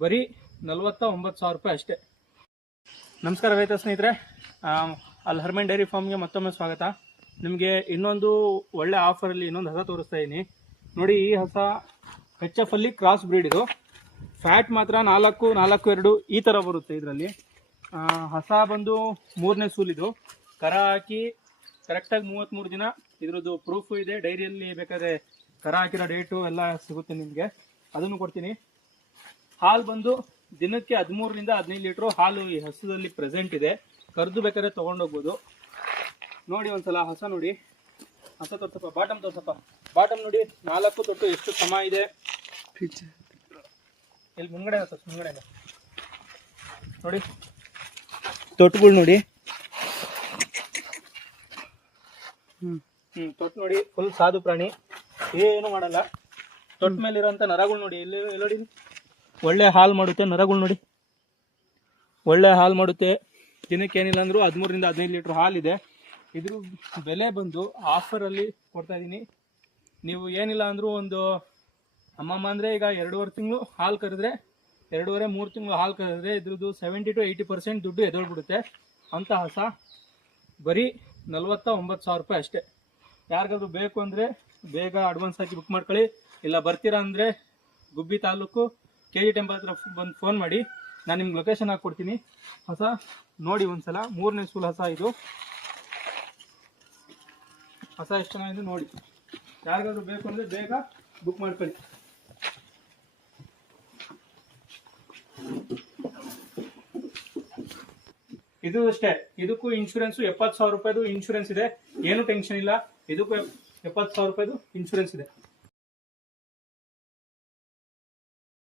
ಬರೀ 49,000 ರೂಪಾಯಿ ಅಷ್ಟೇ. ನಮಸ್ಕಾರ ರೈತ ಸ್ನೇಹಿತರೆ, ಅಲ್ ಹರ್ಮನ್ ಡೈರಿ ಫಾರ್ಮ್ಗೆ ಮತ್ತೊಮ್ಮೆ ಸ್ವಾಗತ. ನಿಮಗೆ ಇನ್ನೊಂದು ಒಳ್ಳೆ ಆಫರಲ್ಲಿ ಇನ್ನೊಂದು ಹಸ ತೋರಿಸ್ತಾ ಇದ್ದೀನಿ ನೋಡಿ. ಈ ಹಸ HF ಅಲ್ಲಿ ಕ್ರಾಸ್ ಬ್ರೀಡ್. ಇದು ಫ್ಯಾಟ್ ಮಾತ್ರ 4.2 ಈ ಥರ ಬರುತ್ತೆ. ಇದರಲ್ಲಿ ಹಸ ಬಂದು 3ನೇ ಸೂಲಿದು. ಕರ ಹಾಕಿ ಕರೆಕ್ಟಾಗಿ 33 ದಿನ ಇದ್ರದ್ದು ಪ್ರೂಫು ಇದೆ. ಡೈರಿಯಲ್ಲಿ ಬೇಕಾದ್ರೆ ಕರ ಹಾಕಿರೋ ಡೇಟು ಎಲ್ಲ ಸಿಗುತ್ತೆ ನಿಮಗೆ, ಅದನ್ನು ಕೊಡ್ತೀನಿ. ಹಾಲು ಬಂದು ದಿನಕ್ಕೆ 13ರಿಂದ 15 ಲೀಟ್ರು ಹಾಲು ಈ ಹಸದಲ್ಲಿ ಪ್ರೆಸೆಂಟ್ ಇದೆ. ಕರೆದು ಬೇಕಾದ್ರೆ ತೊಗೊಂಡೋಗ್ಬೋದು. ನೋಡಿ ಒಂದ್ಸಲ ಹಸ ನೋಡಿ, ಹಸ ತೋರ್ಸಪ್ಪ, ಬಾಟಮ್ ತೋರ್ಸಪ್ಪ. ಬಾಟಮ್ ನೋಡಿ 4 ತೊಟ್ಟು ಎಷ್ಟು ಸಮ ಇದೆ. ಇಲ್ಲಿ ಮುಂಗಡೆ ಮುಂಗಡೆ ನೋಡಿ, ತೊಟ್ಟುಗಳು ನೋಡಿ. ತೊಟ್ಟು ನೋಡಿ, ಫುಲ್ ಸಾಧು ಪ್ರಾಣಿ, ಏನು ಮಾಡಲ್ಲ. ತೊಟ್ಟ ಮೇಲೆ ಇರೋಂಥ ನರಗಳು ನೋಡಿ, ಇಲ್ಲಿ ನೋಡಿ, ಒಳ್ಳೆ ಹಾಲು ಮಾಡುತ್ತೆ. ನರಗಳು ನೋಡಿ, ಒಳ್ಳೆ ಹಾಲು ಮಾಡುತ್ತೆ. ದಿನಕ್ಕೆ ಏನಿಲ್ಲ ಅಂದರೂ 13ರಿಂದ 15 ಲೀಟ್ರ್ ಹಾಲಿದೆ. ಇದ್ರ ಬೆಲೆ ಬಂದು ಆಫರಲ್ಲಿ ಕೊಡ್ತಾ ಇದ್ದೀನಿ. ನೀವು ಏನಿಲ್ಲ ಅಂದರೂ ಒಂದು ಅಮ್ಮಮ್ಮ ಅಂದರೆ ಈಗ 2.5 ತಿಂಗಳು ಹಾಲು ಕರೆದ್ರೆ, 2.5-3 ತಿಂಗಳು ಹಾಲು ಕರೆದ್ರೆ ಇದ್ರದ್ದು 70 to 80% ದುಡ್ಡು ಎದೊಳ್ಬಿಡುತ್ತೆ. ಅಂಥ ಹಸ ಬರೀ 49,000 ರೂಪಾಯಿ ಅಷ್ಟೇ. ಯಾರಿಗಾದ್ರೂ ಬೇಕು ಅಂದರೆ ಬೇಗ ಅಡ್ವಾನ್ಸ್ ಹಾಕಿ ಬುಕ್ ಮಾಡ್ಕೊಳ್ಳಿ. ಇಲ್ಲ ಬರ್ತೀರಾ ಅಂದರೆ ಗುಬ್ಬಿ ತಾಲೂಕು KG ಟೆಂಪಲ್ ಹತ್ರ ಬಂದು ಫೋನ್ ಮಾಡಿ, ನಾನು ನಿಮ್ಗೆ ಲೊಕೇಶನ್ ಹಾಕ್ಕೊಡ್ತೀನಿ. ಹಸ ನೋಡಿ ಒಂದ್ಸಲ, 3ನೇ ಸೂಲ್ ಹಸ ಇದು. ಹಸ ಎಷ್ಟು ಚೆನ್ನಾಗಿದೆ ನೋಡಿ. ಯಾರಿಗಾದ್ರೂ ಬೇಕು ಅಂದರೆ ಬೇಗ ಬುಕ್ ಮಾಡ್ಕೊಳ್ಳಿ. ಇದು ಅಷ್ಟೇ, ಇದಕ್ಕೂ ಇನ್ಶೂರೆನ್ಸು 70,000 ರೂಪಾಯಿದು ಇನ್ಶೂರೆನ್ಸ್ ಇದೆ. ಏನು ಟೆನ್ಷನ್ ಇಲ್ಲ, ಇದಕ್ಕೂ 70,000 ರೂಪಾಯಿದು ಇನ್ಶೂರೆನ್ಸ್ ಇದೆ.